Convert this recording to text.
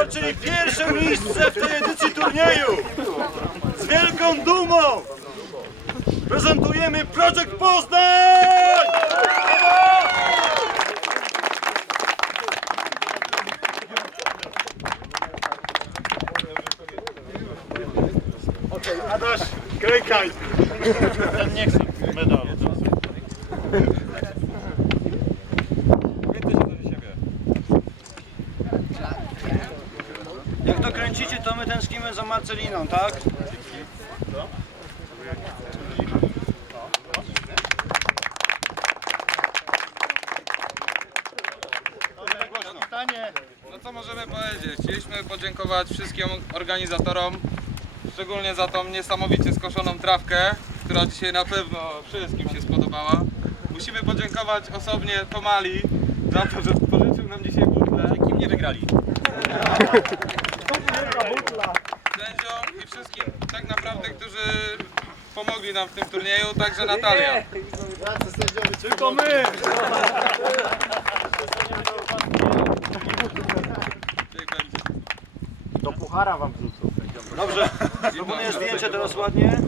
zawalczyli pierwsze miejsce w tej edycji turnieju. Z wielką dumą prezentujemy Project Poznań! Adaś, klękaj! Ten nie chce medalu. Jak to kręcicie, to my tęsknimy za Marceliną, tak? No co możemy powiedzieć? Chcieliśmy podziękować wszystkim organizatorom, szczególnie za tą niesamowicie skoszoną trawkę, która dzisiaj na pewno wszystkim się spodobała. Musimy podziękować osobnie Tomali za to, że pożyczył nam dzisiaj butlę. Kim nie wygrali? Sędziom i wszystkim tak naprawdę, którzy pomogli nam w tym turnieju, także Natalia. Tylko my! Do puchara wam wrzucą. Dobrze, proponuję zdjęcie teraz ładnie.